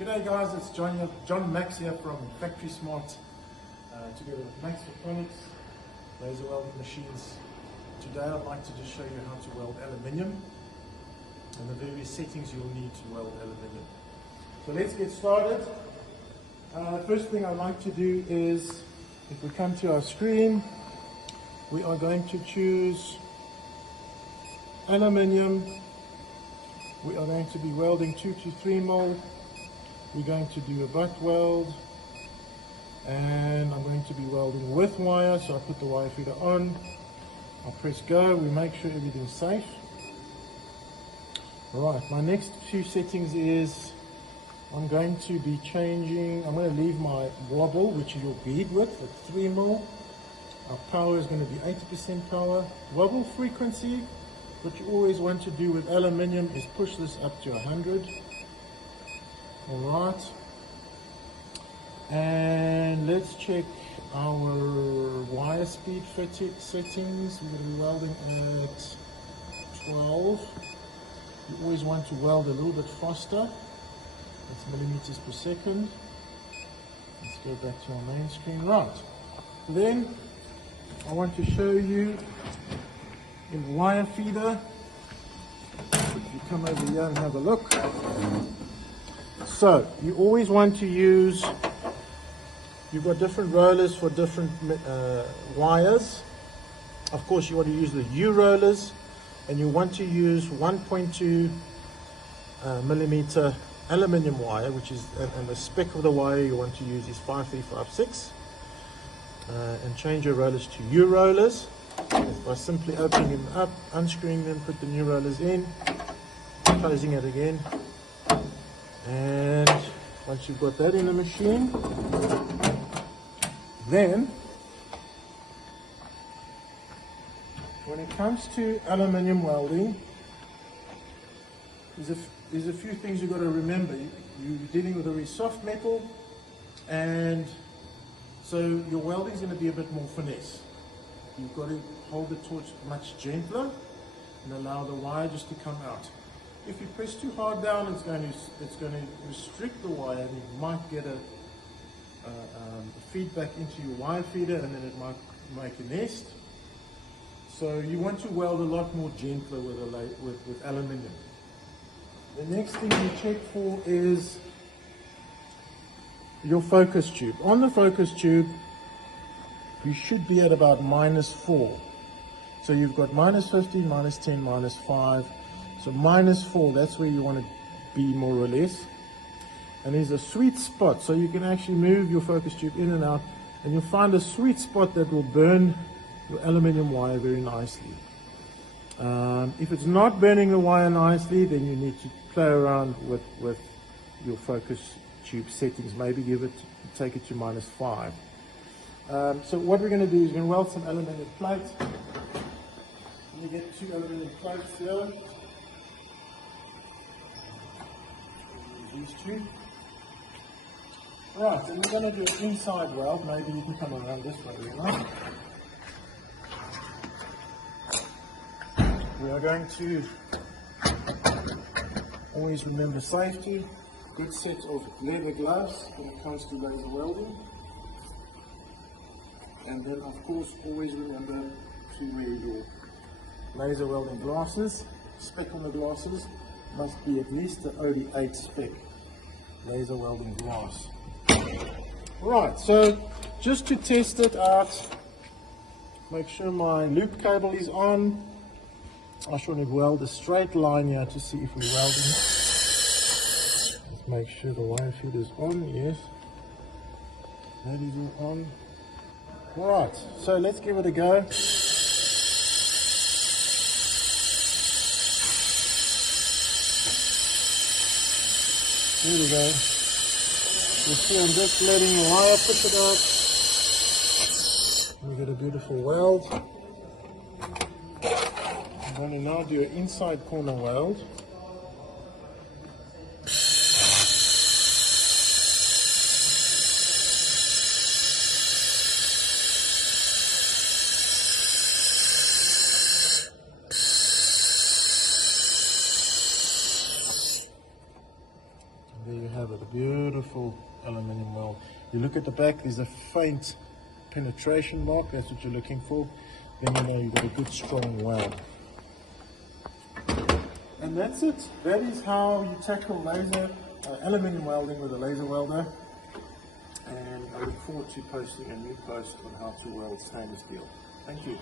G'day guys, it's John Max here from Factory Smart, together with MAXPHOTONICS laser welding machines. Today I'd like to just show you how to weld aluminium and the various settings you'll need to weld aluminium. So let's get started. First thing I'd like to do is, if we come to our screen, we are going to choose aluminium. We are going to be welding 2 to 3 mil. We're going to do a butt weld, and I'm going to be welding with wire, so I put the wire feeder on. I'll press go. We make sure everything's safe. Alright, my next few settings is I'm going to be changing, I'm going to leave my wobble, which is your bead width, at 3 mil. Our power is going to be 80% power. Wobble frequency, what you always want to do with aluminium is push this up to 100. Alright, and let's check our wire speed settings. We're going to be welding at 12. You always want to weld a little bit faster. That's millimeters per second. Let's go back to our main screen. Right, then I want to show you in wire feeder. If you come over here and have a look. So you always want to use, you've got different rollers for different wires. Of course you want to use the U rollers, and you want to use 1.2 millimeter aluminium wire, which is, and the spec of the wire you want to use is 5356, and change your rollers to U rollers by simply opening them up, unscrewing them, put the new rollers in, closing it again. And once you've got that in the machine, then when it comes to aluminium welding, there's a few things you've got to remember. You're dealing with a very soft metal, and so your welding is going to be a bit more finesse. You've got to hold the torch much gentler and allow the wire just to come out. If you press too hard down, it's going to restrict the wire, and you might get a feedback into your wire feeder, and then it might make a nest. So you want to weld a lot more gentler with aluminium. The next thing you check for is your focus tube. On the focus tube, you should be at about -4. So you've got -15, -10, -5. So -4, that's where you want to be more or less. And there's a sweet spot, so you can actually move your focus tube in and out, and you'll find a sweet spot that will burn your aluminium wire very nicely. If it's not burning the wire nicely, then you need to play around with your focus tube settings. Maybe take it to -5. So what we're going to do is we're going to weld some aluminium plates. You get 2 aluminium plates here. These 2. Right, and we're going to do an inside weld. Maybe you can come around this way, right? We are going to always remember safety. Good set of leather gloves when it comes to laser welding. And then of course always remember to wear your laser welding glasses. Spec on the glasses must be at least the OD8 spec laser welding glass. Right, so just to test it out, make sure my loop cable is on. I should have welded a straight line here to see if we're welding. Let's make sure the wire feed is on. Yes, that is all on. Alright, so let's give it a go. Here we go. You see I'm just letting the wire push it out. We get a beautiful weld. I'm going to now do an inside corner weld. it, a beautiful aluminium weld. You look at the back, there's a faint penetration mark, that's what you're looking for. Then you know you've got a good strong weld. And that's it. That is how you tackle aluminium welding with a laser welder. And I look forward to posting a new post on how to weld stainless steel. Thank you.